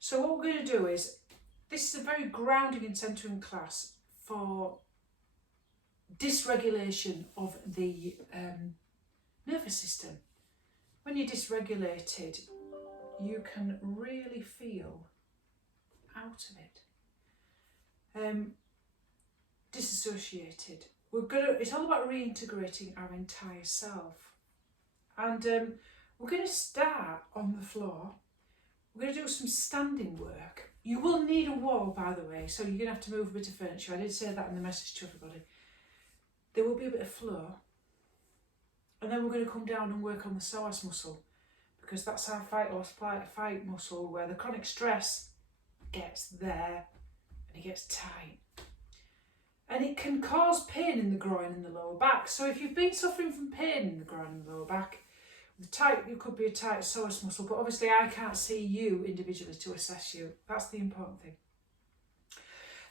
So what we're going to do is, this is a very grounding and centering class for dysregulation of the nervous system. When you're dysregulated, you can really feel out of it, disassociated. It's all about reintegrating our entire self, and we're going to start on the floor. We're going to do some standing work. You will need a wall, by the way, so you're going to have to move a bit of furniture. I did say that in the message to everybody. There will be a bit of floor, and then we're going to come down and work on the psoas muscle, because that's our fight or fight muscle, where the chronic stress gets there and it gets tight. And it can cause pain in the groin and the lower back. So if you've been suffering from pain in the groin and the lower back, it could be a tight psoas muscle, but obviously I can't see you individually to assess you. That's the important thing.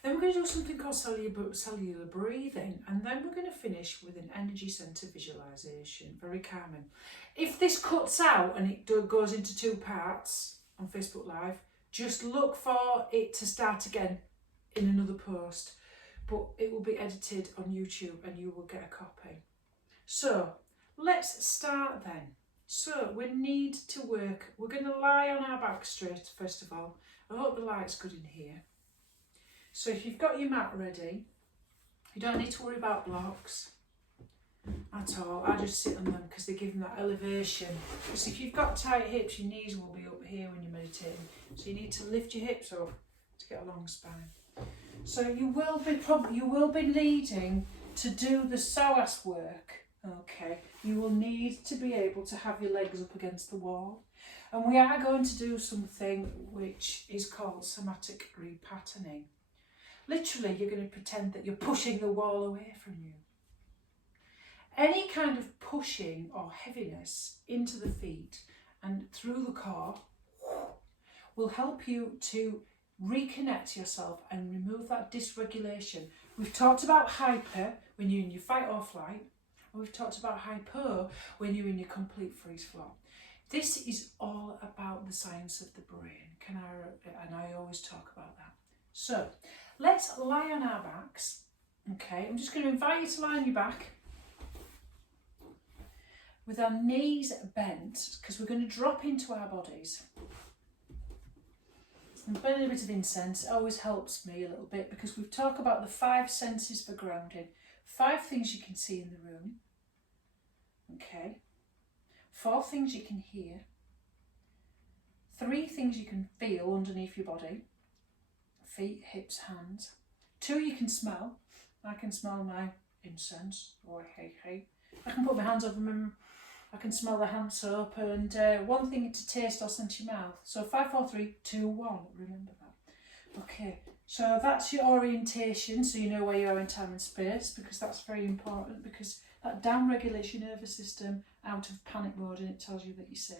Then we're going to do something called cellular breathing, and then we're going to finish with an energy centre visualisation, very calming. If this cuts out and it goes into 2 parts on Facebook Live, just look for it to start again in another post, but it will be edited on YouTube and you will get a copy. So let's start then. So we need to work, we're going to lie on our back straight first of all. I hope the light's good in here. So if you've got your mat ready, you don't need to worry about blocks at all. I just sit on them because they give them that elevation. Because if you've got tight hips, your knees will be up here when you're meditating. So you need to lift your hips up to get a long spine. So you will be needing to do the psoas work. Okay, you will need to be able to have your legs up against the wall. And we are going to do something which is called somatic repatterning. Literally, you're going to pretend that you're pushing the wall away from you. Any kind of pushing or heaviness into the feet and through the core will help you to reconnect yourself and remove that dysregulation. We've talked about hyper when you're in your fight or flight, and we've talked about hyper when you're in your complete freeze flow. This is all about the science of the brain. And I always talk about that. So let's lie on our backs. Okay, I'm just going to invite you to lie on your back with our knees bent, because we're going to drop into our bodies. And burning a bit of incense always helps me a little bit, because we've talked about the 5 senses for grounding. 5 things you can see in the room. Okay. 4 things you can hear. 3 things you can feel underneath your body. Feet, hips, hands. 2 you can smell. I can smell my incense. Oh, hey. I can put my hands over them. I can smell the hand soap. And 1 thing to taste or scent your mouth. So 5, 4, 3, 2, 1. Remember that. Okay. So that's your orientation, so you know where you are in time and space, because that's very important, because that down-regulates your nervous system out of panic mode and it tells you that you're safe.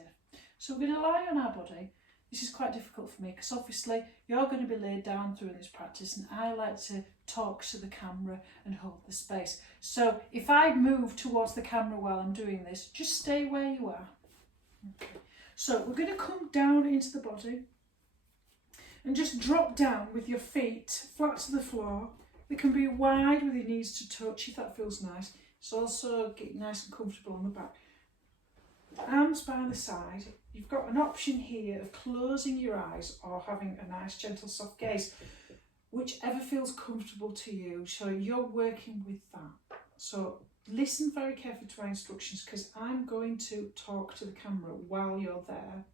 So we're going to lie on our body. This is quite difficult for me because obviously you're going to be laid down through this practice, and I like to talk to the camera and hold the space. So if I move towards the camera while I'm doing this, just stay where you are. Okay. So we're going to come down into the body and just drop down with your feet flat to the floor. They can be wide with your knees to touch if that feels nice. It's also get nice and comfortable on the back. Arms by the side. You've got an option here of closing your eyes or having a nice gentle soft gaze, whichever feels comfortable to you. So you're working with that. So listen very carefully to my instructions, because I'm going to talk to the camera while you're there.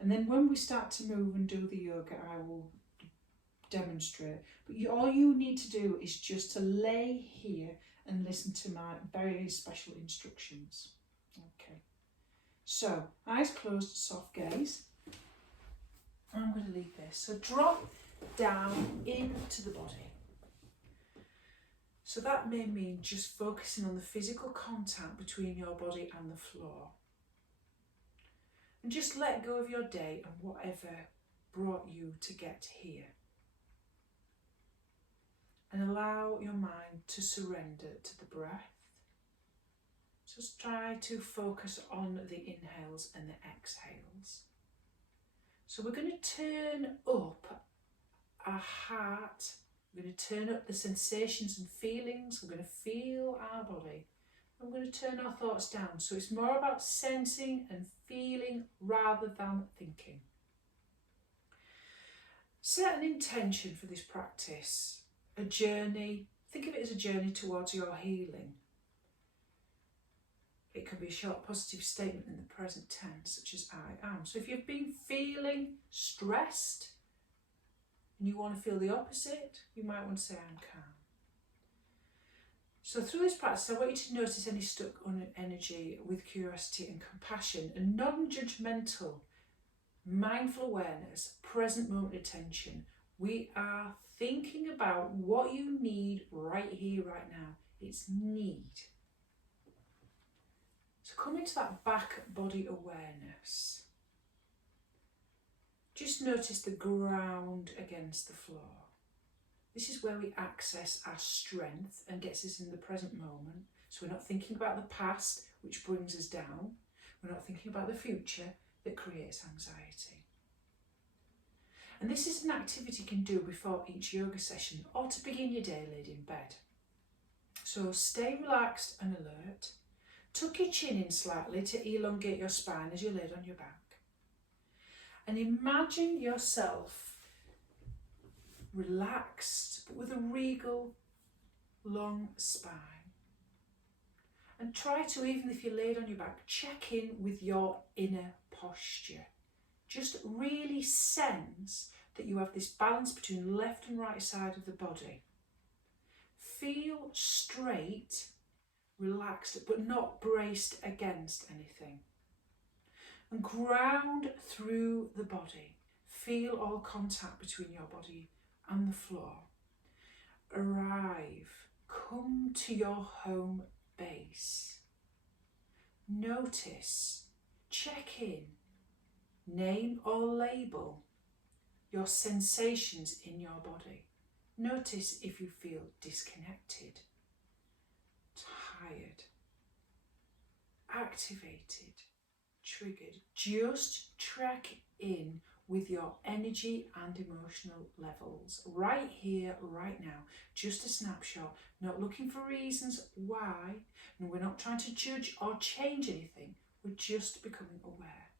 And then when we start to move and do the yoga, I will demonstrate. But all you need to do is just to lay here and listen to my very special instructions. Okay. So, eyes closed, soft gaze. I'm going to leave this. So drop down into the body. So that may mean just focusing on the physical contact between your body and the floor. And just let go of your day and whatever brought you to get here. And allow your mind to surrender to the breath. Just try to focus on the inhales and the exhales. So we're going to turn up our heart, we're going to turn up the sensations and feelings, we're going to feel our body. I'm going to turn our thoughts down. So it's more about sensing and feeling rather than thinking. Set an intention for this practice, a journey. Think of it as a journey towards your healing. It can be a short positive statement in the present tense, such as I am. So if you've been feeling stressed and you want to feel the opposite, you might want to say I'm calm. So through this practice, I want you to notice any stuck energy with curiosity and compassion and non-judgmental, mindful awareness, present moment attention. We are thinking about what you need right here, right now. It's need. So come into that back body awareness. Just notice the ground against the floor. This is where we access our strength and gets us in the present moment. So we're not thinking about the past, which brings us down. We're not thinking about the future that creates anxiety. And this is an activity you can do before each yoga session or to begin your day laid in bed. So stay relaxed and alert. Tuck your chin in slightly to elongate your spine as you're laid on your back. And imagine yourself relaxed, but with a regal, long spine. And try to, even if you're laid on your back, check in with your inner posture. Just really sense that you have this balance between left and right side of the body. Feel straight, relaxed, but not braced against anything. And ground through the body. Feel all contact between your body and the floor. Arrive, come to your home base. Notice, check in, name or label your sensations in your body. Notice if you feel disconnected, tired, activated, triggered. Just check in with your energy and emotional levels right here, right now. Just a snapshot, not looking for reasons why, and we're not trying to judge or change anything. We're just becoming aware.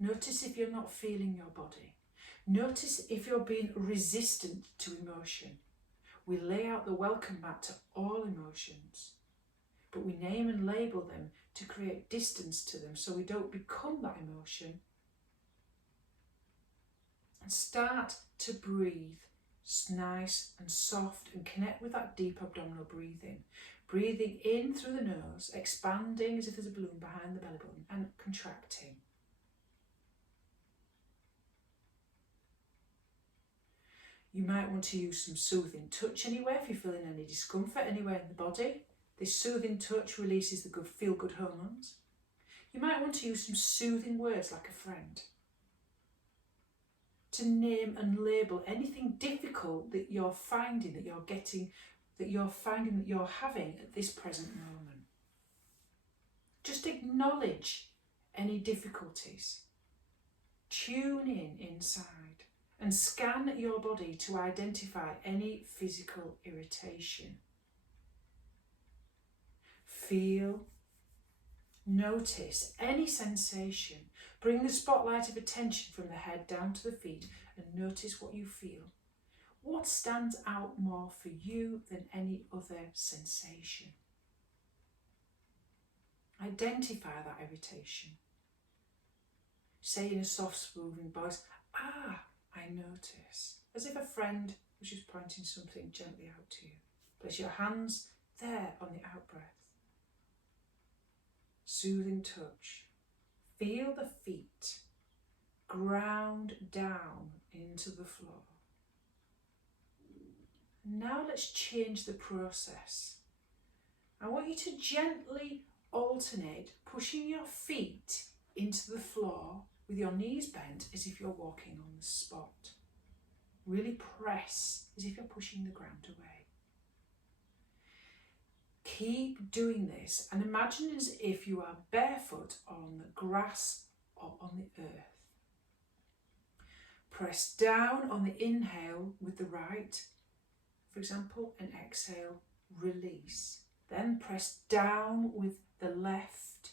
Notice if you're not feeling your body. Notice if you're being resistant to emotion. We lay out the welcome mat to all emotions, but we name and label them to create distance to them so we don't become that emotion. And start to breathe nice and soft and connect with that deep abdominal breathing. Breathing in through the nose, expanding as if there's a balloon behind the belly button, and contracting. You might want to use some soothing touch anywhere if you're feeling any discomfort anywhere in the body. This soothing touch releases the good feel-good hormones. You might want to use some soothing words like a friend to name and label anything difficult that you're finding, that you're getting, that you're finding that you're having at this present moment. Just acknowledge any difficulties. Tune in inside and scan your body to identify any physical irritation. Feel, notice any sensation. Bring the spotlight of attention from the head down to the feet and notice what you feel. What stands out more for you than any other sensation? Identify that irritation. Say in a soft, smoothing voice, "Ah, I notice," as if a friend was just pointing something gently out to you. Place your hands there on the out-breath. Soothing touch. Feel the feet ground down into the floor. Now let's change the process. I want you to gently alternate pushing your feet into the floor with your knees bent as if you're walking on the spot. Really press as if you're pushing the ground away. Keep doing this and imagine as if you are barefoot on the grass or on the earth. Press down on the inhale with the right, for example, and exhale, release. Then press down with the left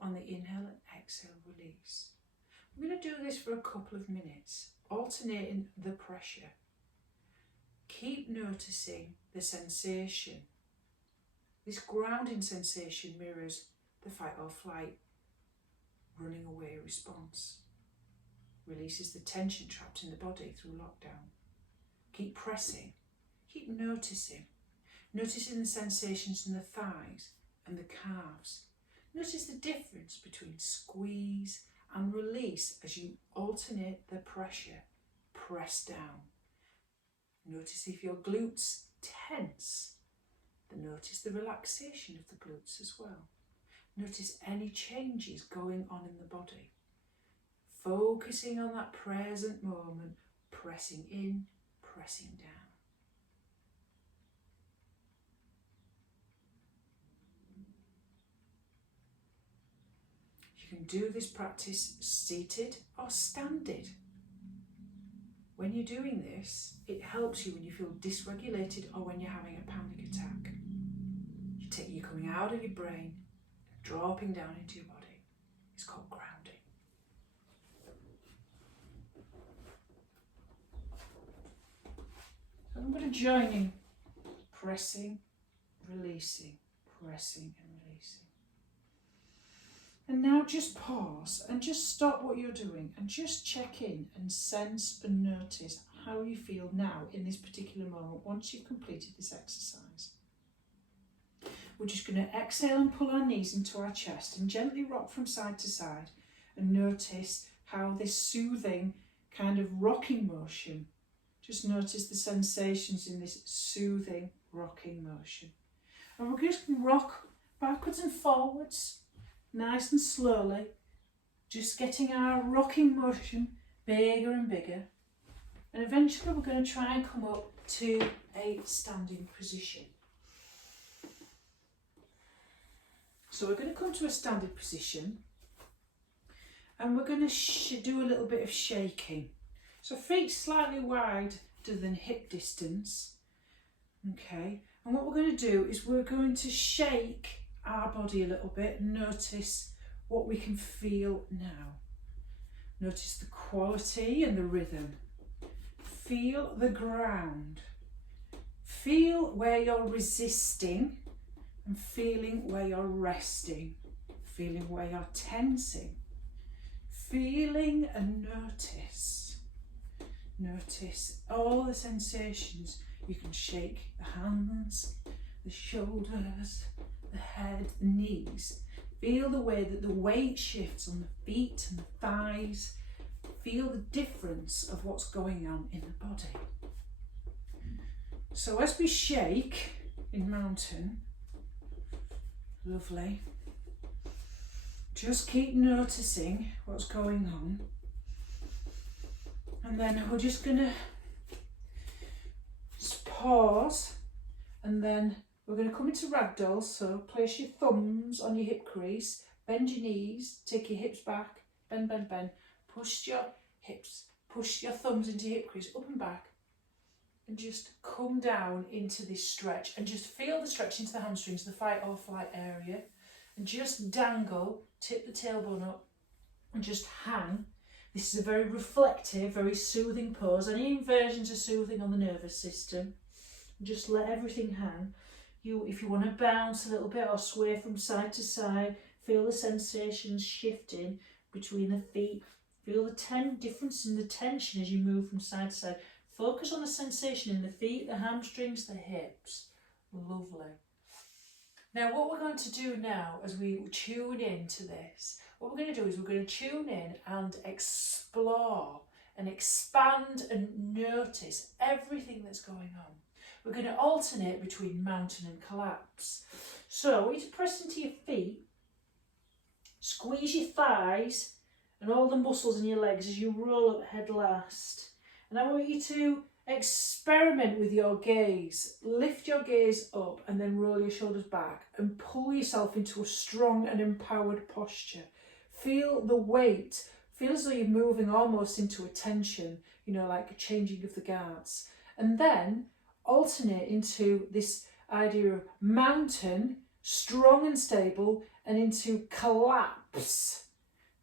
on the inhale and exhale, release. We're going to do this for a couple of minutes, alternating the pressure. Keep noticing the sensation. This grounding sensation mirrors the fight or flight, running away response. Releases the tension trapped in the body through lockdown. Keep pressing. Keep noticing. Noticing the sensations in the thighs and the calves. Notice the difference between squeeze and release as you alternate the pressure. Press down. Notice if your glutes tense. Then notice the relaxation of the glutes as well. Notice any changes going on in the body. Focusing on that present moment, pressing in, pressing down. You can do this practice seated or standing. When you're doing this, it helps you when you feel dysregulated or when you're having a panic attack. You're coming out of your brain, dropping down into your body. It's called grounding. So I'm going to join in, pressing, releasing, pressing and releasing. And now just pause and just stop what you're doing and just check in and sense and notice how you feel now in this particular moment once you've completed this exercise. We're just going to exhale and pull our knees into our chest and gently rock from side to side and notice how this soothing kind of rocking motion, just notice the sensations in this soothing rocking motion. And we're just going to rock backwards and forwards, nice and slowly, just getting our rocking motion bigger and bigger. And eventually we're going to try and come up to a standing position. So we're going to come to a standing position and we're going to do a little bit of shaking. So feet slightly wider than hip distance. Okay, and what we're going to do is we're going to shake our body a little bit and notice what we can feel now. Notice the quality and the rhythm. Feel the ground. Feel where you're resisting and feeling where you're resting. Feeling where you're tensing. Feeling and notice. Notice all the sensations. You can shake the hands, the shoulders, the head, the knees. Feel the way that the weight shifts on the feet and the thighs. Feel the difference of what's going on in the body. So as we shake in mountain, lovely, just keep noticing what's going on. And then we're just going to pause and then we're going to come into ragdoll. So place your thumbs on your hip crease, bend your knees, take your hips back, bend, bend, bend. Push your hips, push your thumbs into your hip crease, up and back. And just come down into this stretch and just feel the stretch into the hamstrings, the fight or flight area. And just dangle, tip the tailbone up and just hang. This is a very reflective, very soothing pose. Any inversions are soothing on the nervous system. Just let everything hang. If you want to bounce a little bit or sway from side to side, feel the sensations shifting between the feet. Feel the difference in the tension as you move from side to side. Focus on the sensation in the feet, the hamstrings, the hips. Lovely. Now what we're going to do now as we tune into this, what we're going to do is we're going to tune in and explore and expand and notice everything that's going on. We're going to alternate between mountain and collapse. So you press into your feet, squeeze your thighs and all the muscles in your legs as you roll up head last. And I want you to experiment with your gaze. Lift your gaze up and then roll your shoulders back and pull yourself into a strong and empowered posture. Feel the weight. Feel as though you're moving almost into a tension, you know, like a changing of the guards. And then alternate into this idea of mountain, strong and stable, and into collapse,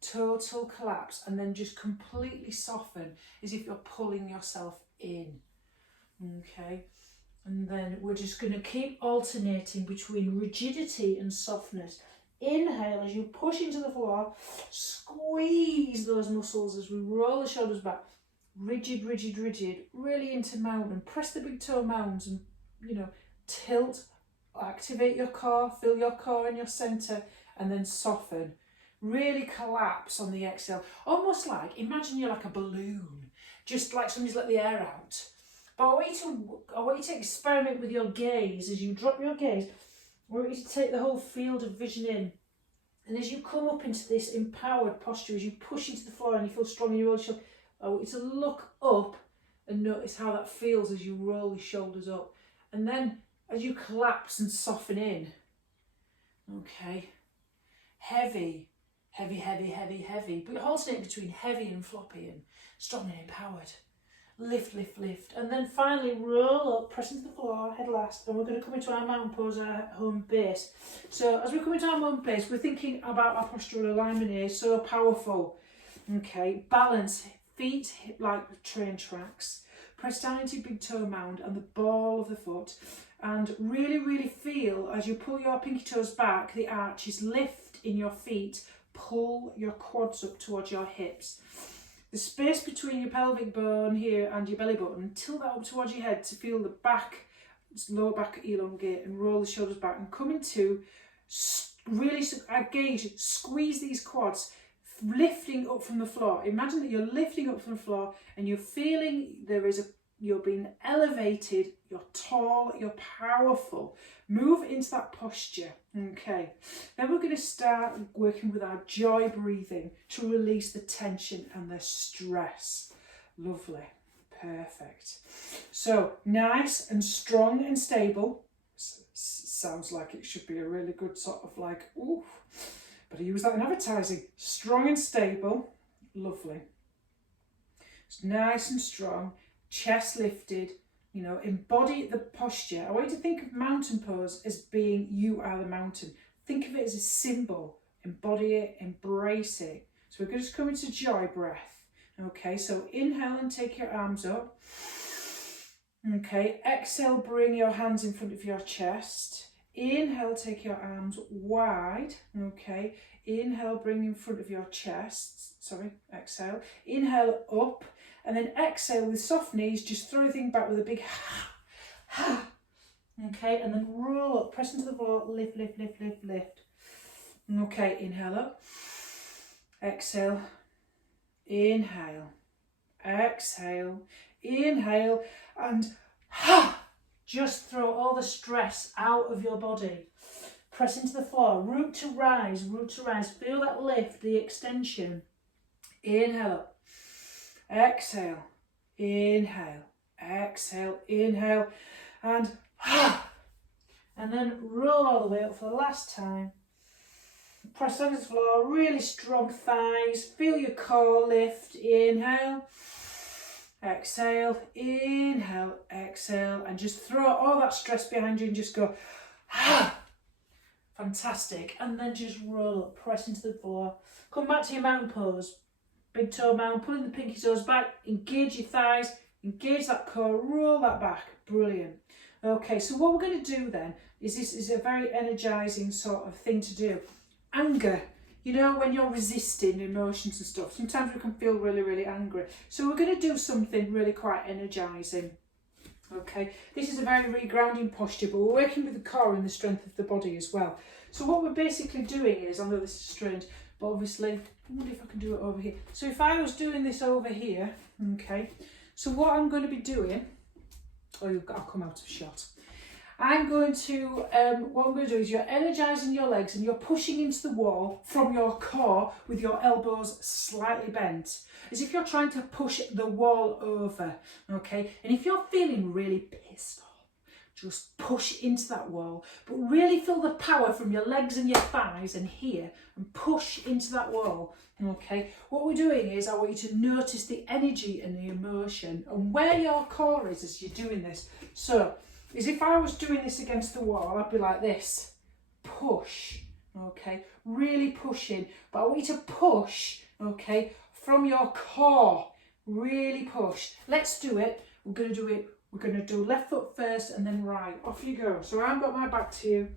total collapse, and then just completely soften as if you're pulling yourself in. Okay, and then we're just going to keep alternating between rigidity and softness. Inhale as you push into the floor, squeeze those muscles as we roll the shoulders back. Rigid, rigid, rigid, really into mountain. Press the big toe mounds and, you know, tilt, activate your core, feel your core in your centre, and then soften. Really collapse on the exhale. Almost like, imagine you're like a balloon, just like somebody's let the air out. But I want you to experiment with your gaze as you drop your gaze. I want you to take the whole field of vision in. And as you come up into this empowered posture, as you push into the floor and you feel strong in your shoulder, I want you to look up and notice how that feels as you roll your shoulders up. And then as you collapse and soften in. Okay. Heavy, heavy, heavy, heavy, heavy. But alternate between heavy and floppy and strong and empowered. Lift, lift, lift. And then finally roll up, press into the floor, head last. And we're going to come into our mountain pose, our home base. So as we come into our home base, we're thinking about our postural alignment here. So powerful. Okay, balance. Feet hip like train tracks. Press down into your big toe mound and the ball of the foot. And really, really feel as you pull your pinky toes back, the arches lift in your feet. Pull your quads up towards your hips. The space between your pelvic bone here and your belly button, tilt that up towards your head to feel the back, lower back elongate, and roll the shoulders back and come into really engage, squeeze these quads, lifting up from the floor. Imagine that you're lifting up from the floor and you're feeling you're being elevated, you're tall, you're powerful. Move into that posture. Okay, then we're going to start working with our joy breathing to release the tension and the stress. Lovely, perfect. So nice and strong and stable. Sounds like it should be a really good sort of like, ooh, but I use that in advertising. Strong and stable, lovely. It's nice and strong, chest lifted. You know, embody the posture. I want you to think of mountain pose as being you are the mountain. Think of it as a symbol. Embody it, embrace it. So we're just coming to joy breath. Okay, so inhale and take your arms up. Okay, exhale, bring your hands in front of your chest. Inhale, take your arms wide. Okay, inhale, bring in front of your chest. Sorry, exhale. Inhale up. And then exhale with soft knees, just throw everything back with a big ha, ha. Okay, and then roll up, press into the floor, lift, lift, lift, lift, lift. Okay, inhale up, exhale, inhale, exhale, inhale, and ha. Just throw all the stress out of your body. Press into the floor, root to rise, feel that lift, the extension. Inhale up. Exhale, inhale, exhale, inhale, and and then roll all the way up for the last time. Press onto the floor, really strong thighs, feel your core lift. Inhale, exhale, inhale, exhale, and just throw all that stress behind you and just go fantastic. And then just roll up, press into the floor, come back to your mountain pose. Big toe mound, pulling the pinky toes back, engage your thighs, engage that core, roll that back. Brilliant. Okay, so what we're going to do then is this is a very energizing sort of thing to do. Anger. You know, when you're resisting emotions and stuff, sometimes we can feel really, really angry. So we're going to do something really quite energizing. Okay, this is a very regrounding posture, but we're working with the core and the strength of the body as well. So what we're basically doing is, I know this is strange, but obviously, I wonder if I can do it over here. So if I was doing this over here, okay, so what I'm going to be doing, I'll come out of shot. I'm going to, what I'm going to do is you're energising your legs and you're pushing into the wall from your core with your elbows slightly bent, as if you're trying to push the wall over, okay? And if you're feeling really pissed off, just push into that wall, but really feel the power from your legs and your thighs and here, and push into that wall, okay? What we're doing is I want you to notice the energy and the emotion and where your core is as you're doing this. So, as if I was doing this against the wall, I'd be like this, push, okay? Really pushing, but I want you to push, okay, from your core, really push. Let's do it. We're going to do left foot first and then right. Off you go. So I've got my back to you.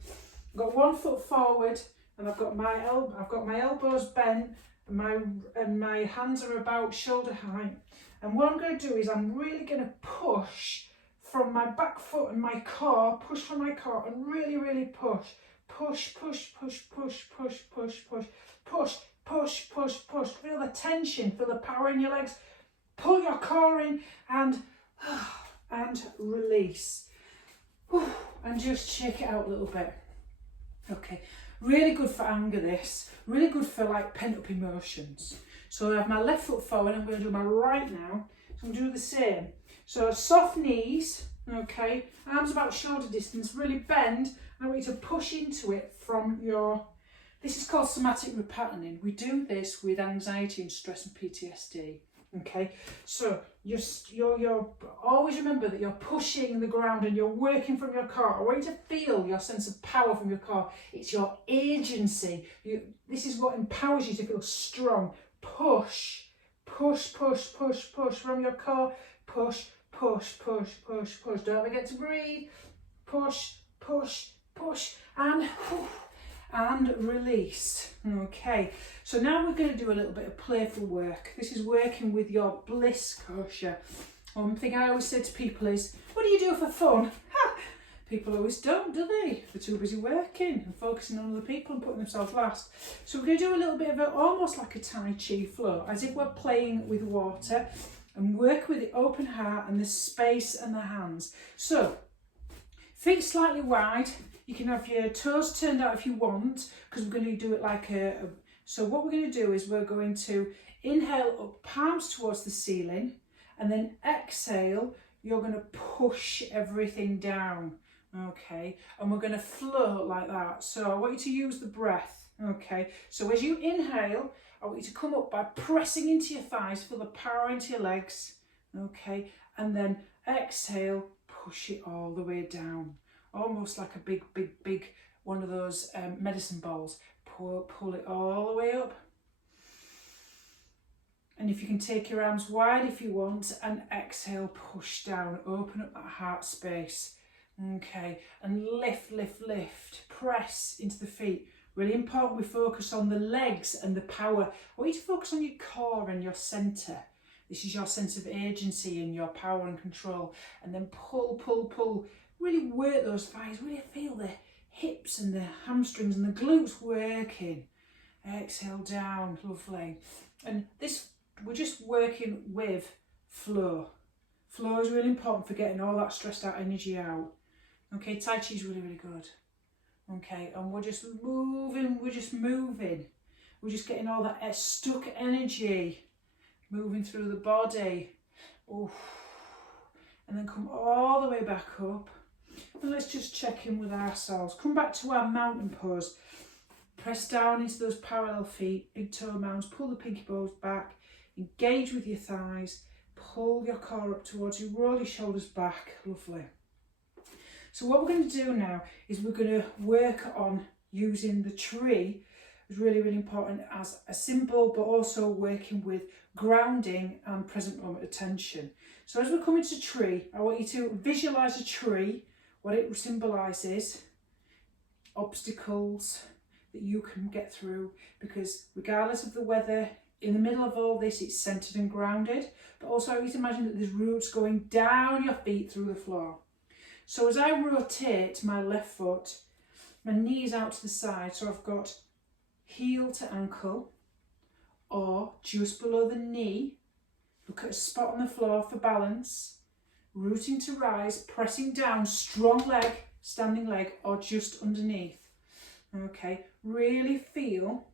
I've got one foot forward and I've got my elbows bent and my hands are about shoulder height. And what I'm going to do is I'm really going to push from my back foot and my core, push from my core and really, really push. Push, push, push, push, push, push, push, push, push, push, push. Feel the tension, feel the power in your legs. Pull your core in and release. And just shake it out a little bit. Okay, really good for anger this. Really good for like pent up emotions. So I have my left foot forward, I'm going to do my right now. So I'm going to do the same. So soft knees, okay, arms about shoulder distance, really bend, and I want you to push into it from your, this is called somatic repatterning. We do this with anxiety and stress and PTSD, okay? So you're always remember that you're pushing the ground and you're working from your core. I want you to feel your sense of power from your core. It's your agency. This is what empowers you to feel strong. Push, push, push, push, push from your core. Push, push, push, push, push. Don't forget to breathe. Push, push, push, and release. Okay, so now we're going to do a little bit of playful work. This is working with your bliss kosher. One thing I always say to people is, what do you do for fun? Ha! People always don't, do they? They're too busy working and focusing on other people and putting themselves last. So we're going to do a little bit of almost like a Tai Chi flow, as if we're playing with water, and work with the open heart and the space and the hands. So, feet slightly wide. You can have your toes turned out if you want, because we're going to do it like so what we're going to do is we're going to inhale up, palms towards the ceiling, and then exhale, you're going to push everything down, okay? And we're going to float like that. So I want you to use the breath, okay? So as you inhale, I want you to come up by pressing into your thighs, feel the power into your legs, okay? And then exhale, push it all the way down. Almost like a big one of those medicine balls. Pull it all the way up. And if you can take your arms wide if you want, and exhale, push down, open up that heart space. Okay, and lift, lift, lift. Press into the feet. Really important we focus on the legs and the power. I want you to focus on your core and your centre. This is your sense of agency and your power and control. And then pull, pull, pull. Really work those thighs. Really feel the hips and the hamstrings and the glutes working. Exhale down, lovely. And this, we're just working with flow. Flow is really important for getting all that stressed out energy out. Okay, Tai Chi is really, really good. Okay, and we're just moving, we're just getting all that stuck energy moving through the body. Oof. And then come all the way back up. And let's just check in with ourselves. Come back to our mountain pose. Press down into those parallel feet, big toe mounds, pull the pinky bones back, engage with your thighs, pull your core up towards you, roll your shoulders back, lovely. So what we're going to do now is we're going to work on using the tree. It's really, really important as a symbol, but also working with grounding and present moment attention. So as we come into tree, I want you to visualise a tree, what it symbolises, obstacles that you can get through, because regardless of the weather, in the middle of all this, it's centred and grounded, but also I want you to imagine that there's roots going down your feet through the floor. So as I rotate my left foot, my knees out to the side, so I've got heel to ankle, or just below the knee, look at a spot on the floor for balance, rooting to rise, pressing down, strong leg, standing leg or just underneath. Okay, really feel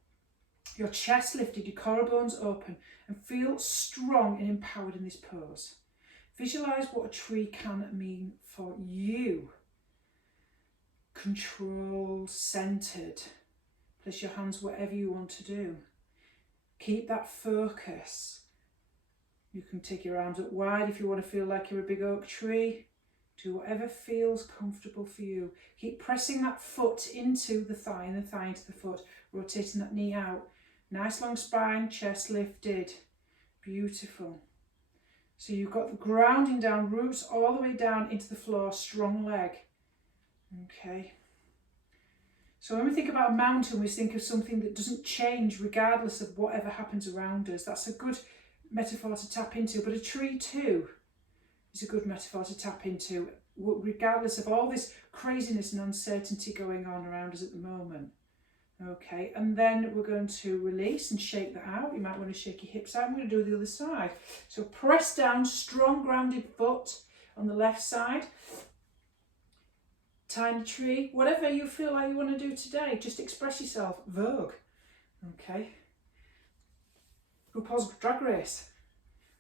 your chest lifted, your collarbones open, and feel strong and empowered in this pose. Visualize what a tree can mean for you. Control, centered. Place your hands wherever you want to do. Keep that focus. You can take your arms up wide if you want to feel like you're a big oak tree. Do whatever feels comfortable for you. Keep pressing that foot into the thigh and the thigh into the foot, rotating that knee out. Nice long spine, chest lifted. Beautiful. So you've got the grounding down, roots all the way down into the floor, strong leg. Okay. So when we think about a mountain, we think of something that doesn't change regardless of whatever happens around us. That's a good metaphor to tap into. But a tree too is a good metaphor to tap into, regardless of all this craziness and uncertainty going on around us at the moment. Okay, and then we're going to release and shake that out. You might want to shake your hips out. I'm going to do the other side. So press down, strong grounded foot on the left side. Tiny tree, whatever you feel like you want to do today, just express yourself. Vogue. Okay. RuPaul's Drag Race.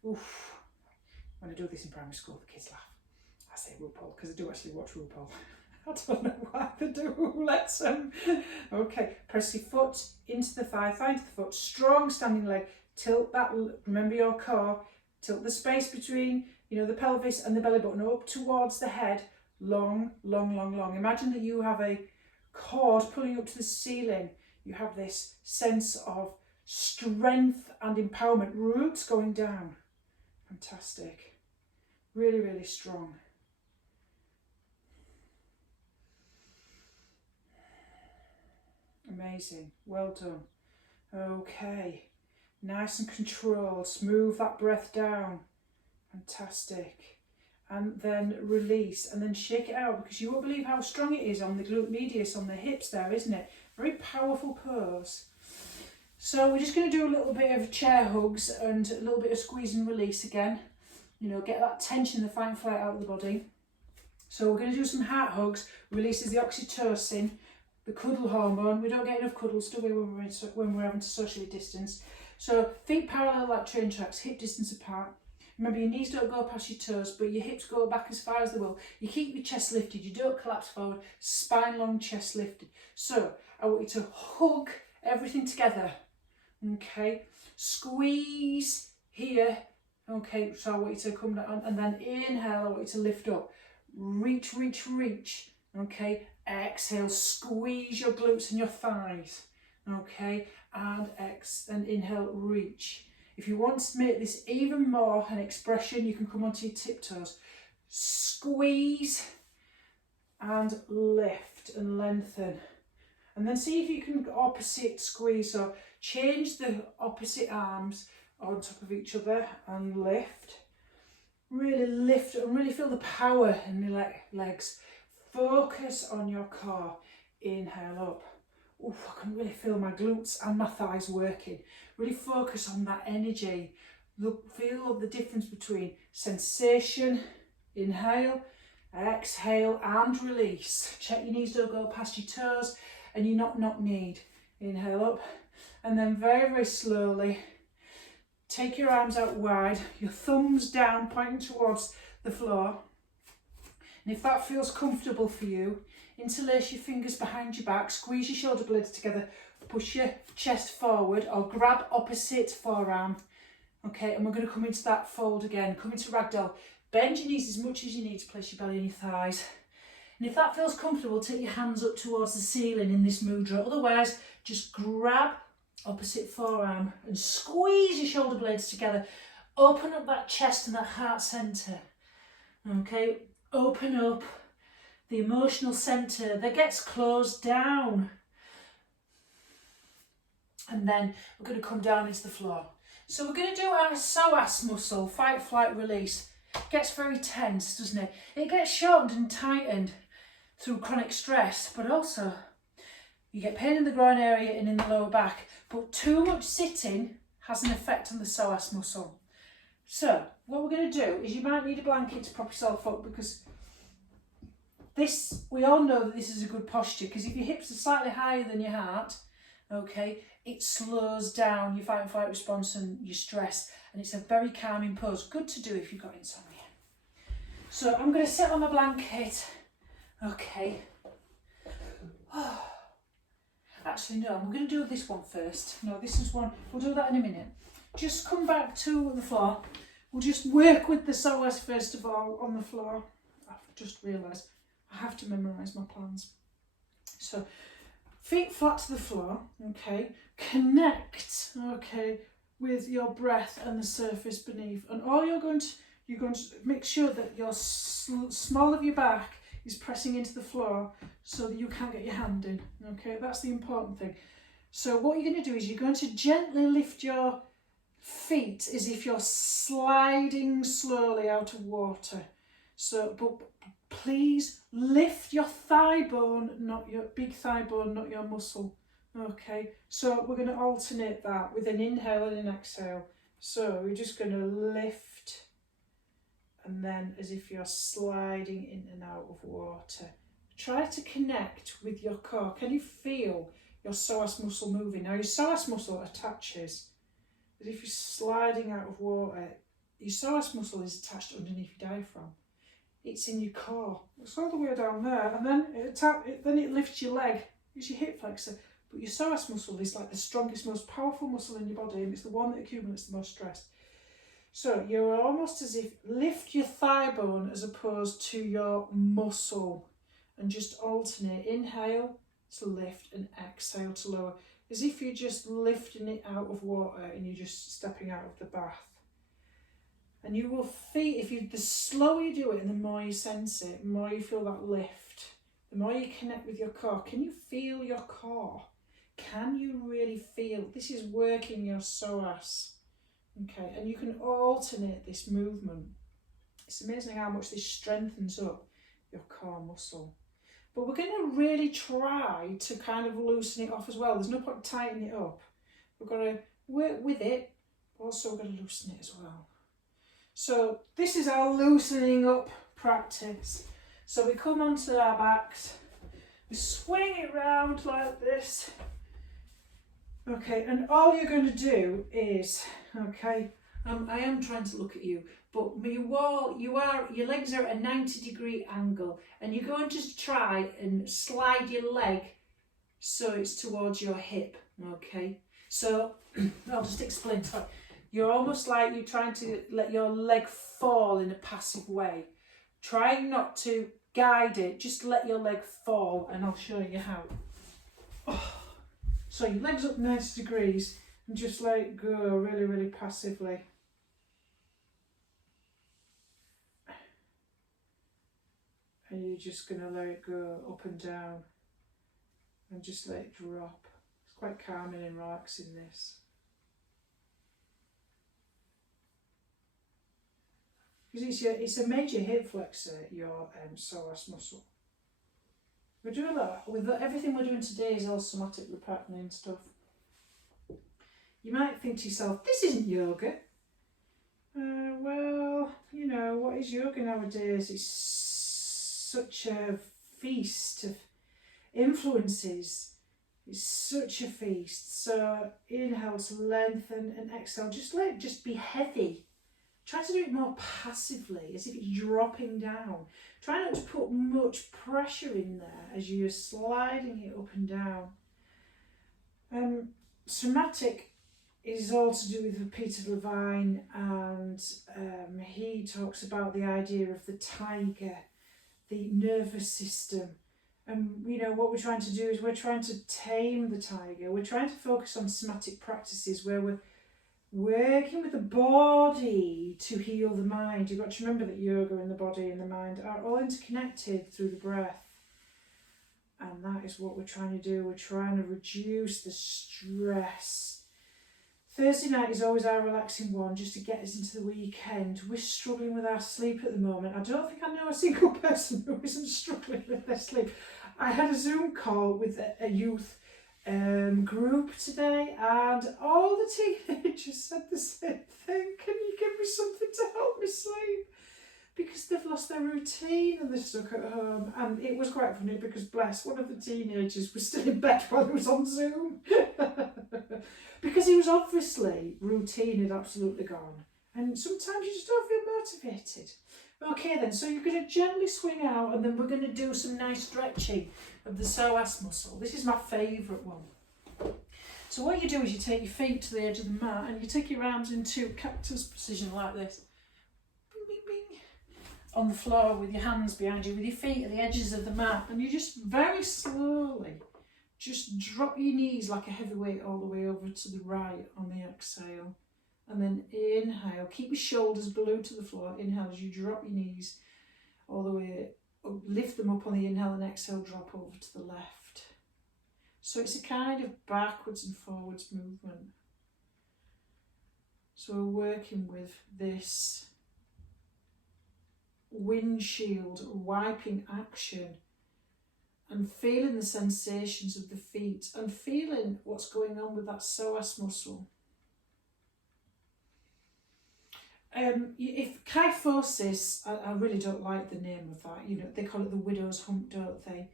Oof. When I do this in primary school, the kids laugh. I say RuPaul because I do actually watch RuPaul. I don't know why they do. Who lets them? Okay, press your foot into the thigh, thigh into the foot, strong standing leg. Tilt that, remember your core. Tilt the space between, the pelvis and the belly button up towards the head. Long, long, long, long. Imagine that you have a cord pulling up to the ceiling. You have this sense of strength and empowerment. Roots going down. Fantastic. Really, really strong. Amazing. Well done. Okay. Nice and controlled. Smooth that breath down. Fantastic. And then release and then shake it out, because you won't believe how strong it is on the glute medius, on the hips there, isn't it? Very powerful pose. So we're just going to do a little bit of chair hugs and a little bit of squeeze and release again. Get that tension, the fight and flight out of the body. So we're going to do some heart hugs. Releases the oxytocin, the cuddle hormone. We don't get enough cuddles, do we, when we're having to socially distance. So feet parallel like train tracks, hip distance apart. Remember, your knees don't go past your toes, but your hips go back as far as they will. You keep your chest lifted, you don't collapse forward, spine long, chest lifted. So I want you to hug everything together, okay? Squeeze here, okay? So I want you to come down, and then inhale, I want you to lift up. Reach, reach, reach, okay? Exhale, squeeze your glutes and your thighs, okay? And inhale, reach. If you want to make this even more an expression, you can come onto your tiptoes. Squeeze and lift and lengthen. And then see if you can opposite squeeze. So change the opposite arms on top of each other and lift. Really lift and really feel the power in the legs. Focus on your core. Inhale up. Oof, I can really feel my glutes and my thighs working. Really focus on that energy. Feel the difference between sensation, inhale, exhale and release. Check your knees don't go past your toes and your knock-knock-kneed. Inhale up and then very, very slowly take your arms out wide, your thumbs down pointing towards the floor. And if that feels comfortable for you, interlace your fingers behind your back, squeeze your shoulder blades together, push your chest forward or grab opposite forearm. Okay, and we're going to come into that fold again, come into ragdoll. Bend your knees as much as you need to place your belly on your thighs. And if that feels comfortable, take your hands up towards the ceiling in this mudra. Otherwise, just grab opposite forearm and squeeze your shoulder blades together. Open up that chest and that heart centre. Okay, open up the emotional centre that gets closed down. And then we're going to come down into the floor. So we're going to do our psoas muscle, fight, flight, release. It gets very tense, doesn't it? It gets shortened and tightened through chronic stress, but also you get pain in the groin area and in the lower back. But too much sitting has an effect on the psoas muscle. So what we're going to do is you might need a blanket to prop yourself up, because this, we all know that this is a good posture, because if your hips are slightly higher than your heart, okay, it slows down your fight and flight response and your stress, and it's a very calming pose. Good to do if you've got insomnia. So I'm going to sit on my blanket, okay. Actually, no, I'm going to do this one first. No, this is one, we'll do that in a minute. Just come back to the floor. We'll just work with the psoas first of all on the floor. I've just realised I have to memorise my plans. So, feet flat to the floor, okay. Connect, okay, with your breath and the surface beneath. And all you're going to make sure that your small of your back is pressing into the floor so that you can't get your hand in, okay. That's the important thing. So what you're going to do is you're going to gently lift your feet as if you're sliding slowly out of water. So, but please lift your thigh bone, not your big thigh bone, not your muscle. Okay, so we're going to alternate that with an inhale and an exhale. So we're just going to lift, and then as if you're sliding in and out of water. Try to connect with your core. Can you feel your psoas muscle moving? Now your psoas muscle attaches as if you're sliding out of water. Your psoas muscle is attached underneath your diaphragm. It's in your core. It's all the way down there, and then it lifts your leg. It's your hip flexor. But your psoas muscle is like the strongest, most powerful muscle in your body, and it's the one that accumulates the most stress. So you're almost as if lift your thigh bone as opposed to your muscle, and just alternate. Inhale to lift and exhale to lower, as if you're just lifting it out of water and you're just stepping out of the bath. And you will feel, the slower you do it and the more you sense it, the more you feel that lift, the more you connect with your core. Can you feel your core? Can you really feel? This is working your psoas. Okay, and you can alternate this movement. It's amazing how much this strengthens up your core muscle. But we're going to really try to kind of loosen it off as well. There's no point tightening it up. We've got to work with it, but also we're going to loosen it as well. So this is our loosening up practice. So we come onto our backs, we swing it round like this. Okay, and all you're going to do is, okay, I am trying to look at you, but your legs are at a 90-degree angle, and you're going to try and slide your leg so it's towards your hip, okay? So I'll just explain. You're almost like you're trying to let your leg fall in a passive way. Trying not to guide it, just let your leg fall, and I'll show you how. Oh. So your legs up 90 degrees and just let it go really, really passively. And you're just going to let it go up and down and just let it drop. It's quite calming and relaxing, this. Because it's a major hip flexor, your psoas muscle. We're doing that with everything we're doing today is all somatic repatterning stuff. You might think to yourself, this isn't yoga. Well, you know, what is yoga nowadays? It's such a feast of influences. It's such a feast. So inhale to lengthen and exhale. Just let it just be heavy. Try to do it more passively, as if it's dropping down. Try not to put much pressure in there as you're sliding it up and down. Somatic is all to do with Peter Levine, and he talks about the idea of the tiger, the nervous system. And you know what we're trying to do is we're trying to tame the tiger. We're trying to focus on somatic practices where we're working with the body to heal the mind. You've got to remember that yoga and the body and the mind are all interconnected through the breath. And that is what we're trying to do. We're trying to reduce the stress. Thursday night is always our relaxing one, just to get us into the weekend. We're struggling with our sleep at the moment. I don't think I know a single person who isn't struggling with their sleep. I had a Zoom call with a youth group today, and all the teenagers said the same thing. Can you give me something to help me sleep? because they've lost their routine and they're stuck at home. And it was quite funny because, bless, one of the teenagers was still in bed while he was on Zoom. Because he was obviously, routine had absolutely gone. And sometimes you just don't feel motivated. Okay then, so you're going to gently swing out, and then we're going to do some nice stretching of the psoas muscle. This is my favourite one. So what you do is you take your feet to the edge of the mat and you take your arms into cactus position like this. Bing, bing, bing. On the floor with your hands behind you, with your feet at the edges of the mat, and you just very slowly just drop your knees like a heavyweight all the way over to the right on the exhale. And then inhale, keep your shoulders glued to the floor. Inhale as you drop your knees all the way up, lift them up on the inhale, and exhale, drop over to the left. So it's a kind of backwards and forwards movement. So we're working with this windshield wiping action and feeling the sensations of the feet and feeling what's going on with that psoas muscle. If kyphosis, I really don't like the name of that, you know, they call it the widow's hump, don't they?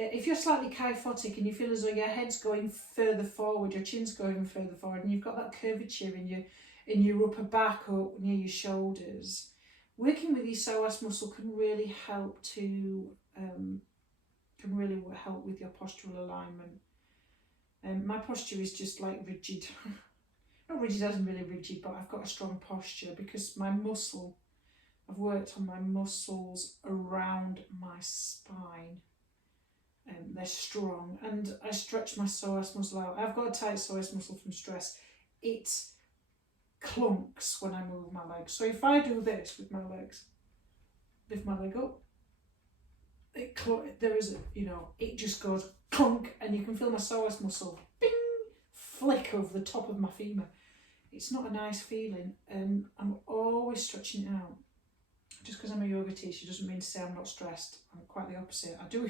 If you're slightly kyphotic and you feel as though your head's going further forward, your chin's going further forward, and you've got that curvature in your upper back or near your shoulders, working with your psoas muscle can really help to help with your postural alignment. My posture is just like rigid. Not rigid as in really rigid, but I've got a strong posture because I've worked on my muscles around my spine. They're strong, and I stretch my psoas muscle out. I've got a tight psoas muscle from stress. It clunks when I move my legs. So if I do this with my legs, lift my leg up, it just goes clunk, and you can feel my psoas muscle bing, flick over the top of my femur. It's not a nice feeling, and I'm always stretching it out. Just because I'm a yoga teacher doesn't mean to say I'm not stressed. I'm quite the opposite. I do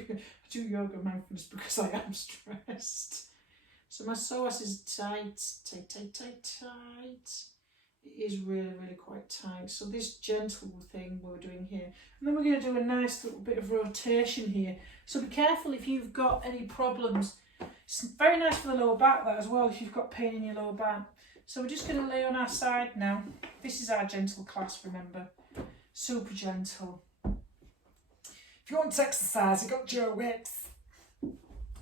yoga mindfulness because I am stressed. So my psoas is tight. It is really, really quite tight. So this gentle thing we're doing here. And then we're going to do a nice little bit of rotation here. So be careful if you've got any problems. It's very nice for the lower back, that as well, if you've got pain in your lower back. So we're just going to lay on our side now. This is our gentle class, remember. Super gentle. If you want to exercise, you've got your weights.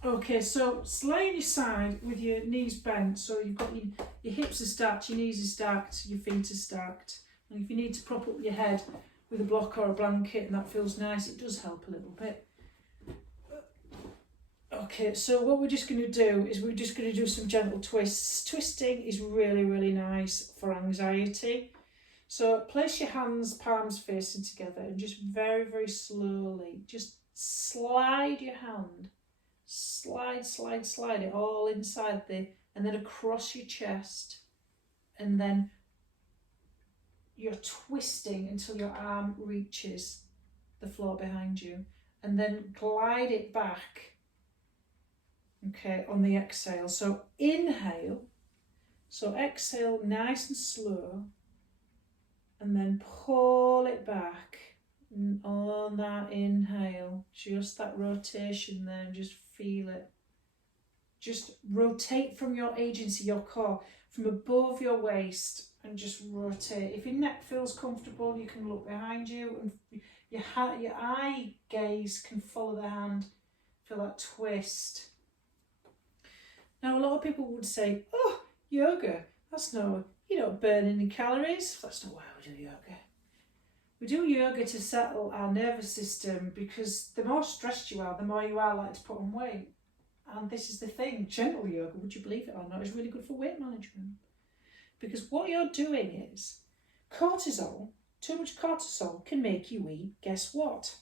Okay, so lay on your side with your knees bent. So you've got your hips are stacked, your knees are stacked, your feet are stacked. And if you need to prop up your head with a block or a blanket and that feels nice, it does help a little bit. Okay, so what we're just going to do is we're just going to do some gentle twists. Twisting is really, really nice for anxiety. So place your hands, palms facing together, and just very, very slowly, just slide your hand. Slide it all inside and then across your chest. And then you're twisting until your arm reaches the floor behind you. And then glide it back. Okay, on the exhale. So inhale. So exhale nice and slow. And then pull it back. And on that inhale, just that rotation there, and just feel it. Just rotate from your agency, your core, from above your waist, and just rotate. If your neck feels comfortable, you can look behind you, and your eye gaze can follow the hand. Feel that twist. Now, a lot of people would say, oh, yoga, you don't burn any calories. That's not why we do yoga. We do yoga to settle our nervous system, because the more stressed you are, the more you are likely to put on weight. And this is the thing, gentle yoga, would you believe it or not, is really good for weight management. Because what you're doing is, cortisol, too much cortisol can make you eat, guess what?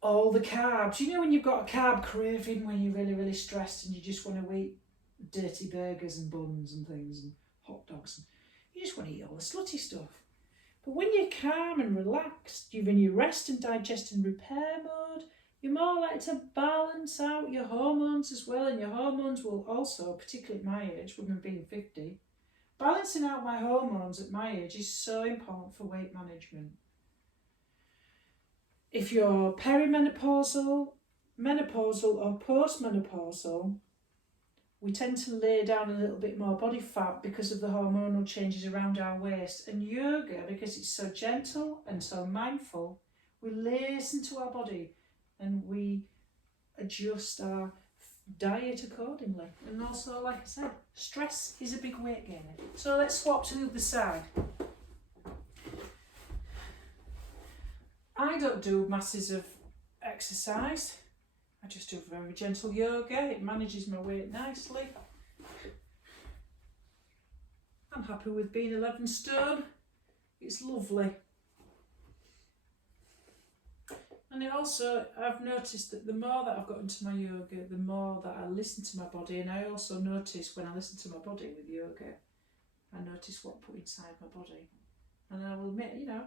All the carbs. You know when you've got a carb craving, when you're really, really stressed and you just want to eat dirty burgers and buns and things and hot dogs. You just want to eat all the slutty stuff. But when you're calm and relaxed, you're in your rest and digest and repair mode, you're more likely to balance out your hormones as well. And your hormones will also, particularly at my age, women being 50, balancing out my hormones at my age is so important for weight management. If you're perimenopausal, menopausal or postmenopausal, we tend to lay down a little bit more body fat because of the hormonal changes around our waist. And yoga, because it's so gentle and so mindful, we listen to our body and we adjust our diet accordingly. And also, like I said, stress is a big weight gainer. So let's swap to the other side. I don't do masses of exercise. I just do very gentle yoga. It manages my weight nicely. I'm happy with being 11 stone. It's lovely. And it also, I've noticed that the more that I've got into my yoga, the more that I listen to my body. And I also notice when I listen to my body with yoga, I notice what I put inside my body. And I will admit, you know,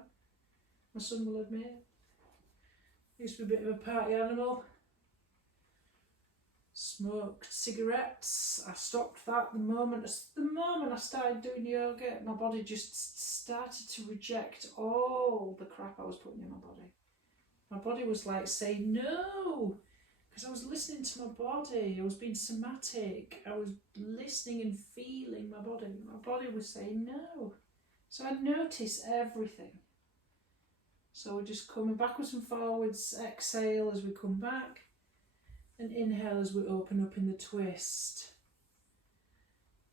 my son will admit, I used to be a bit of a party animal. Smoked cigarettes. I stopped that the moment I started doing yoga. My body just started to reject all the crap I was putting in my body. My body was like saying no, because I was listening to my body. I was being somatic. I was listening and feeling my body. My body was saying no. So I notice everything. So we're just coming backwards and forwards. Exhale as we come back. And inhale as we open up in the twist.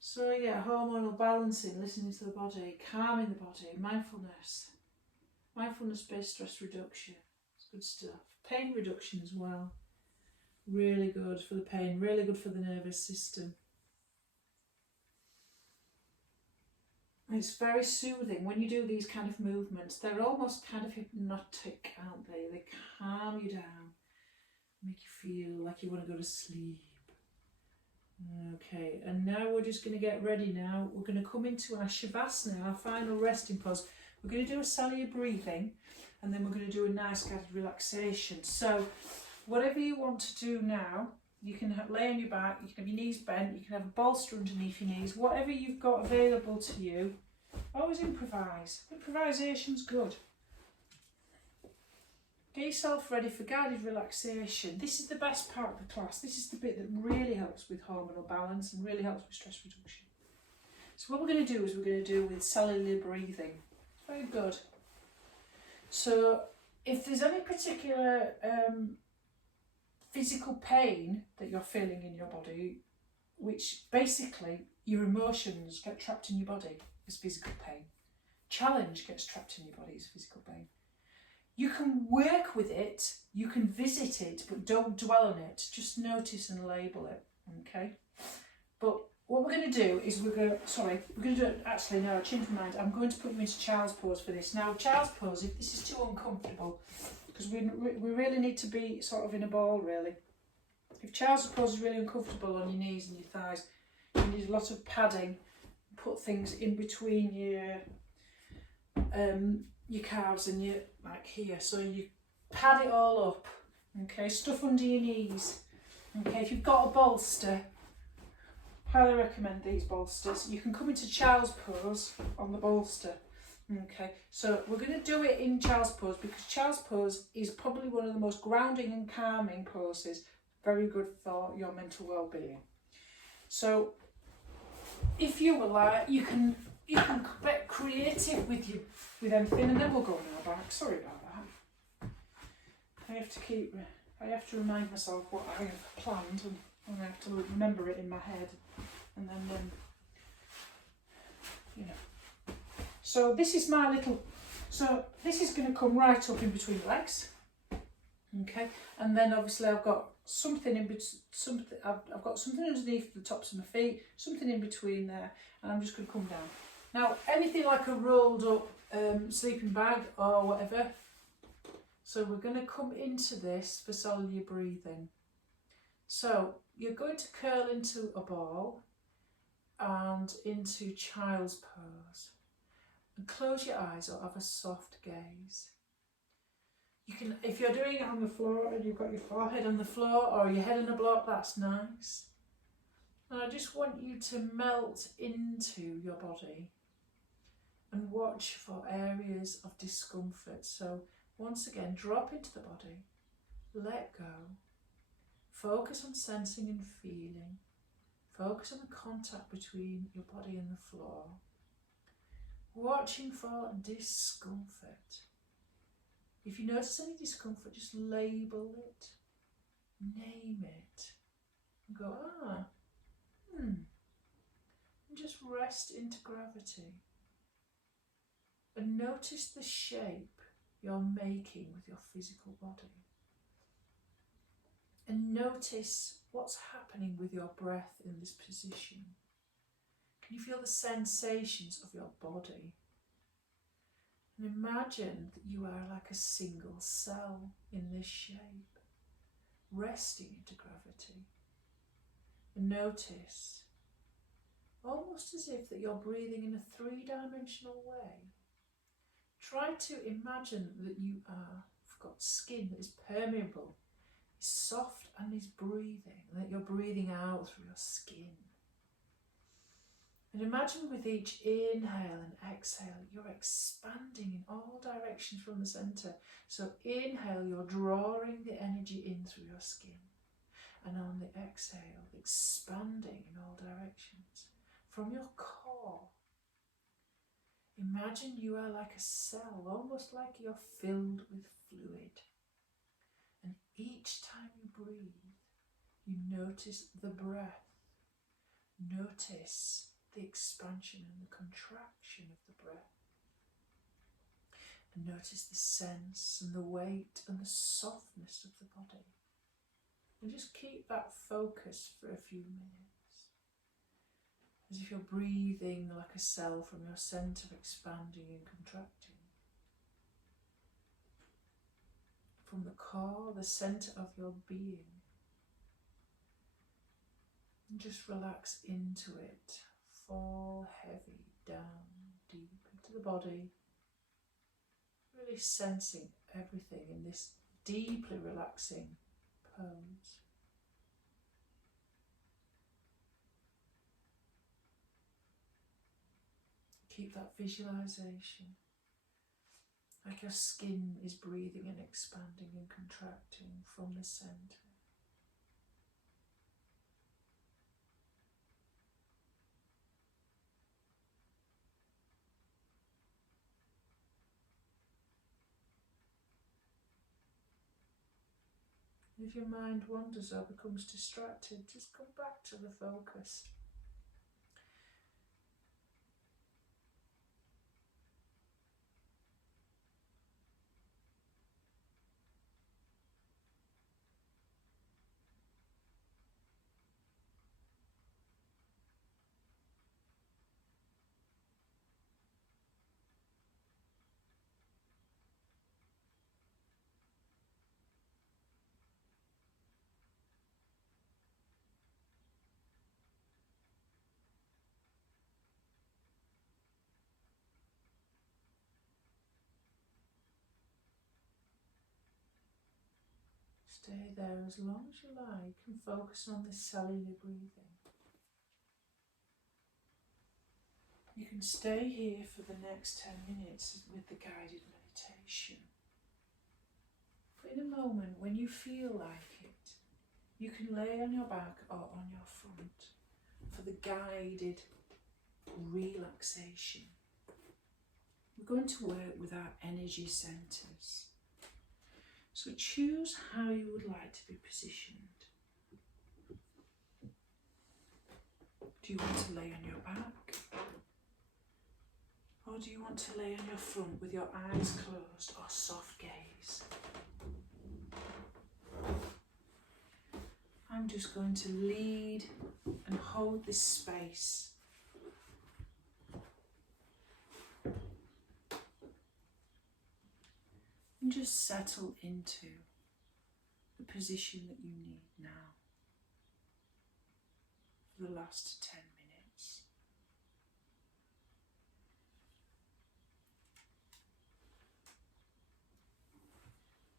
So yeah, hormonal balancing, listening to the body, calming the body, mindfulness. Mindfulness-based stress reduction. It's good stuff. Pain reduction as well. Really good for the pain, really good for the nervous system. It's very soothing. When you do these kind of movements, they're almost kind of hypnotic, aren't they? They calm you down. Make you feel like you want to go to sleep. Okay, and now we're just going to get ready now. We're going to come into our Shavasana, our final resting pose. We're going to do a cellular breathing, and then we're going to do a nice guided relaxation. So whatever you want to do now, you can lay on your back, you can have your knees bent, you can have a bolster underneath your knees, whatever you've got available to you. Always improvise. Improvisation's good. Get yourself ready for guided relaxation. This is the best part of the class. This is the bit that really helps with hormonal balance and really helps with stress reduction. So what we're going to do is we're going to do with cellular breathing. Very good. So if there's any particular physical pain that you're feeling in your body, which basically your emotions get trapped in your body as physical pain. Challenge gets trapped in your body as physical pain. You can work with it, you can visit it, but don't dwell on it. Just notice and label it, okay? But what we're going to do is actually, no, I changed my mind. I'm going to put you into child's pose for this. Now, child's pose, if this is too uncomfortable, because we really need to be sort of in a ball, really. If child's pose is really uncomfortable on your knees and your thighs, you need a lot of padding. Put things in between your calves and your, like here, so you pad it all up, okay, stuff under your knees, okay. If you've got a bolster, highly recommend these bolsters. You can come into child's pose on the bolster, okay. So we're going to do it in child's pose because child's pose is probably one of the most grounding and calming poses, very good for your mental well-being. So if you would like, you can get creative with anything, and then we'll go on our back. Sorry about that. I have to remind myself what I have planned, and I have to remember it in my head, and then you know. So this is my little. So this is going to come right up in between the legs, okay, and then obviously I've got something in between. I've got something underneath the tops of my feet, something in between there, and I'm just going to come down. Now, anything like a rolled up sleeping bag or whatever. So we're going to come into this for cellular breathing. So you're going to curl into a ball and into child's pose. And close your eyes or have a soft gaze. You can, if you're doing it on the floor and you've got your forehead on the floor or your head on a block, that's nice. And I just want you to melt into your body and watch for areas of discomfort. So Once again, drop into the body, let go, focus on sensing and feeling, focus on the contact between your body and the floor, watching for discomfort. If you notice any discomfort, just label it, name it, and go, and just rest into gravity. And notice the shape you're making with your physical body. And notice what's happening with your breath in this position. Can you feel the sensations of your body? And imagine that you are like a single cell in this shape, resting into gravity. And notice, almost as if that you're breathing in a three-dimensional way. Try to imagine that you've got skin that is permeable, is soft and is breathing, and that you're breathing out through your skin. And imagine with each inhale and exhale, you're expanding in all directions from the centre. So inhale, you're drawing the energy in through your skin. And on the exhale, expanding in all directions. From your core, imagine you are like a cell, almost like you're filled with fluid. And each time you breathe, you notice the breath. Notice the expansion and the contraction of the breath. And notice the sense and the weight and the softness of the body. And just keep that focus for a few minutes. As if you're breathing like a cell from your centre, expanding and contracting. From the core, the centre of your being. And just relax into it. Fall heavy down deep into the body, really sensing everything in this deeply relaxing pose. Keep that visualization, like your skin is breathing and expanding and contracting from the centre. If your mind wanders or becomes distracted, just come back to the focus. Stay there as long as you like and focus on the cellular breathing. You can stay here for the next 10 minutes with the guided meditation. But in a moment, when you feel like it, you can lay on your back or on your front for the guided relaxation. We're going to work with our energy centres. So choose how you would like to be positioned. Do you want to lay on your back? Or do you want to lay on your front with your eyes closed or soft gaze? I'm just going to lead and hold this space. And just settle into the position that you need now for the last 10 minutes.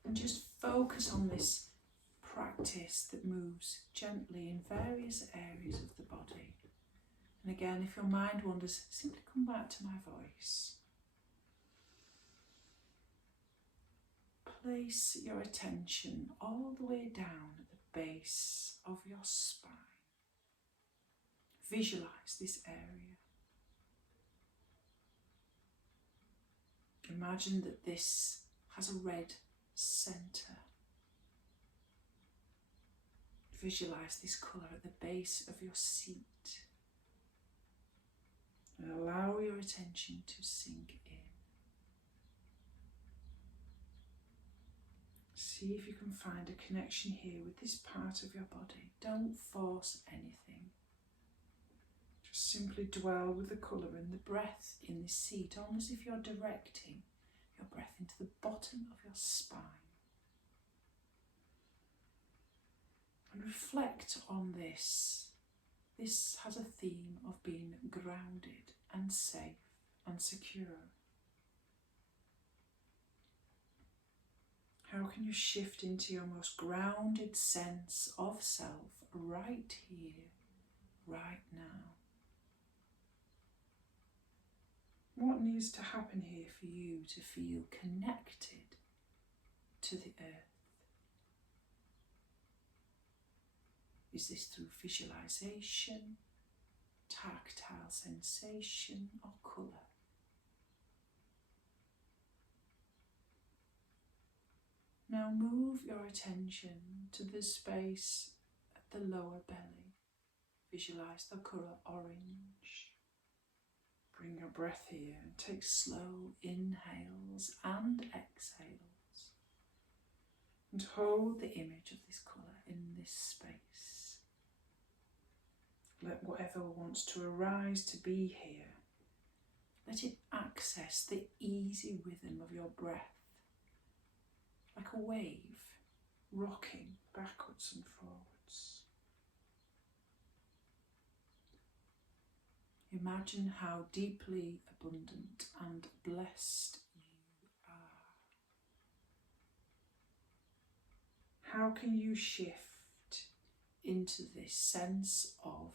And just focus on this practice that moves gently in various areas of the body. And again, if your mind wanders, simply come back to my voice. place your attention all the way down at the base of your spine. Visualize this area. Imagine that this has a red centre. Visualize this colour at the base of your seat. And allow your attention to sink in. See if you can find a connection here with this part of your body. Don't force anything. Just simply dwell with the colour and the breath in this seat, almost as if you're directing your breath into the bottom of your spine. And reflect on this. This has a theme of being grounded and safe and secure. How can you shift into your most grounded sense of self right here, right now? What needs to happen here for you to feel connected to the earth? Is this through visualization, tactile sensation, or colour? Now move your attention to the space at the lower belly. Visualize the colour orange. Bring your breath here and take slow inhales and exhales. And hold the image of this colour in this space. Let whatever wants to arise to be here, let it access the easy rhythm of your breath, like a wave rocking backwards and forwards. Imagine how deeply abundant and blessed you are. How can you shift into this sense of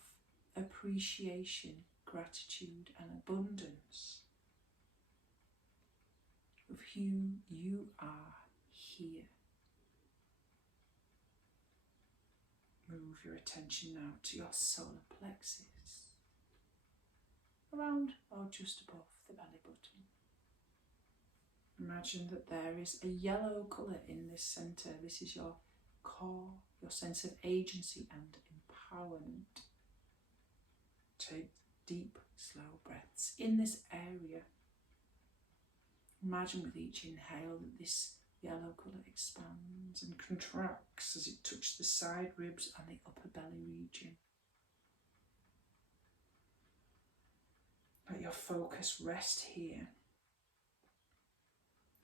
appreciation, gratitude, and abundance of who you are here? Move your attention now to your solar plexus, around or just above the belly button. Imagine that there is a yellow colour in this centre. This is your core, your sense of agency and empowerment. Take deep, slow breaths in this area. Imagine with each inhale that this yellow colour expands and contracts as it touches the side ribs and the upper belly region. Let your focus rest here.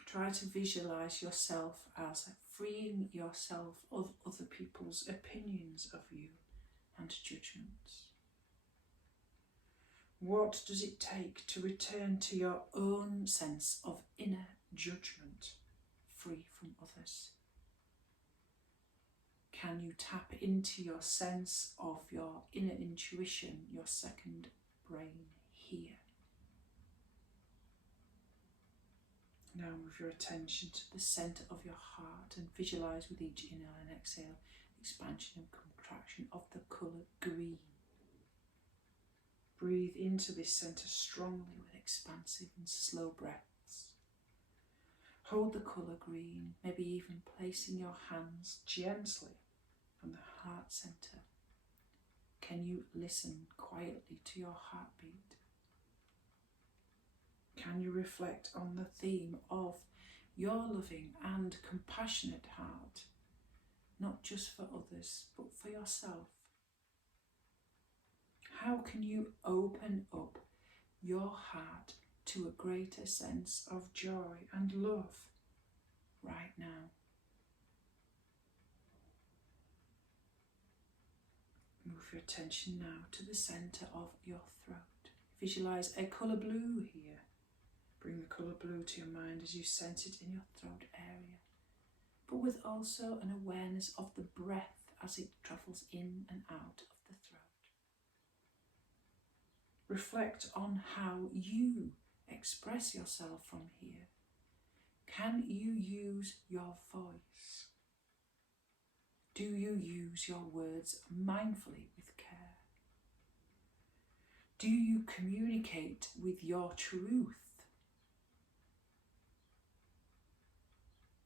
Try to visualise yourself as freeing yourself of other people's opinions of you and judgments. What does it take to return to your own sense of inner judgment, free from others? Can you tap into your sense of your inner intuition, your second brain here? Now move your attention to the centre of your heart and visualise with each inhale and exhale expansion and contraction of the colour green. Breathe into this centre strongly with expansive and slow breaths. Hold the colour green, maybe even placing your hands gently on the heart centre. Can you listen quietly to your heartbeat? Can you reflect on the theme of your loving and compassionate heart, not just for others, but for yourself? How can you open up your heart to a greater sense of joy and love right now? Move your attention now to the centre of your throat. Visualise a colour blue here. Bring the colour blue to your mind as you sense it in your throat area, but with also an awareness of the breath as it travels in and out of the throat. Reflect on how you express yourself from here. Can you use your voice? Do you use your words mindfully with care? Do you communicate with your truth?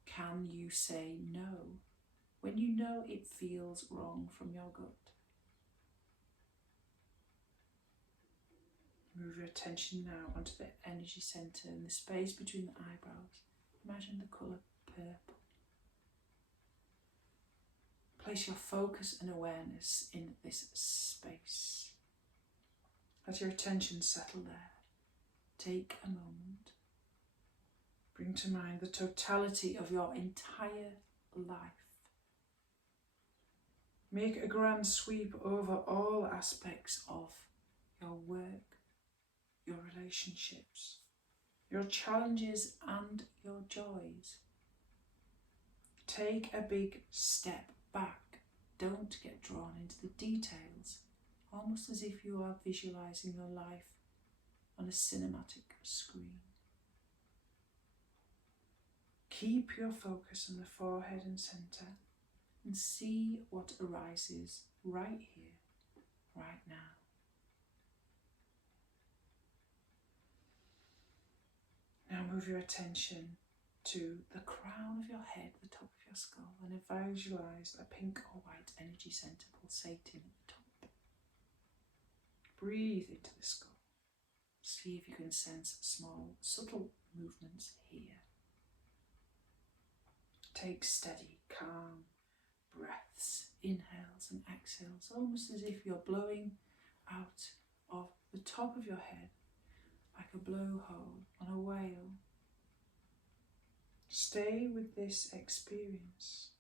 Can you say no when you know it feels wrong from your gut? Move your attention now onto the energy centre in the space between the eyebrows. Imagine the colour purple. Place your focus and awareness in this space. Let your attention settle there. Take a moment. Bring to mind the totality of your entire life. Make a grand sweep over all aspects of your work, your relationships, your challenges and your joys. Take a big step back. Don't get drawn into the details, almost as if you are visualising your life on a cinematic screen. Keep your focus on the forehead and centre and see what arises right here, right now. Now move your attention to the crown of your head, the top of your skull, and visualise a pink or white energy centre pulsating at the top. Breathe into the skull. See if you can sense small, subtle movements here. Take steady, calm breaths, inhales and exhales, almost as if you're blowing out of the top of your head like a blowhole on a whale. Stay with this experience.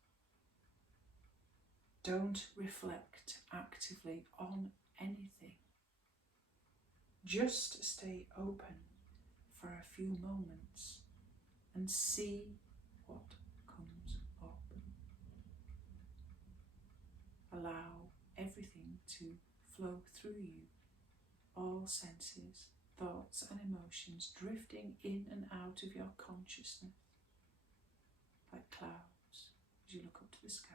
Don't reflect actively on anything. Just stay open for a few moments and see what comes up. Allow everything to flow through you, all senses, thoughts and emotions drifting in and out of your consciousness like clouds as you look up to the sky.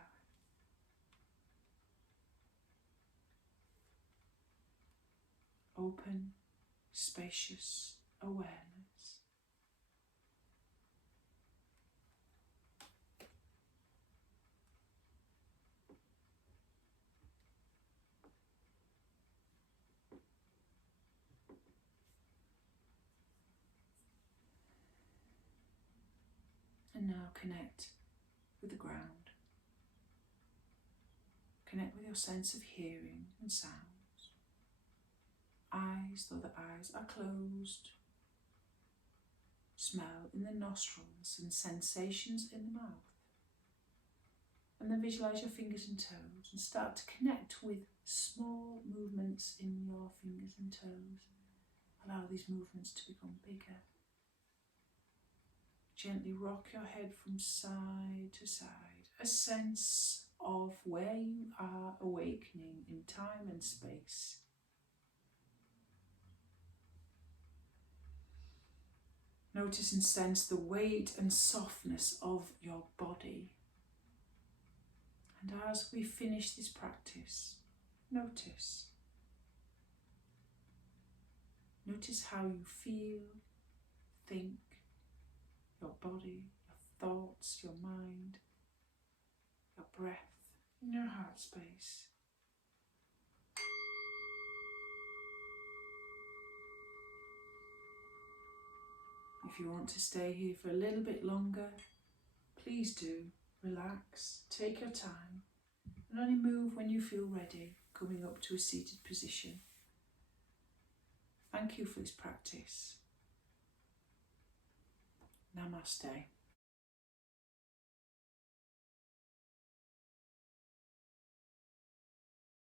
Open, spacious awareness. And now connect with the ground. Connect with your sense of hearing and sounds. Eyes, though the eyes are closed. Smell in the nostrils and sensations in the mouth. And then visualise your fingers and toes and start to connect with small movements in your fingers and toes. Allow these movements to become bigger. Gently rock your head from side to side, a sense of where you are awakening in time and space. Notice and sense the weight and softness of your body. And as we finish this practice, notice how you feel, think, your body, your thoughts, your mind, your breath, in your heart space. If you want to stay here for a little bit longer, please do. Relax, take your time, and only move when you feel ready, coming up to a seated position. Thank you for this practice. Namaste.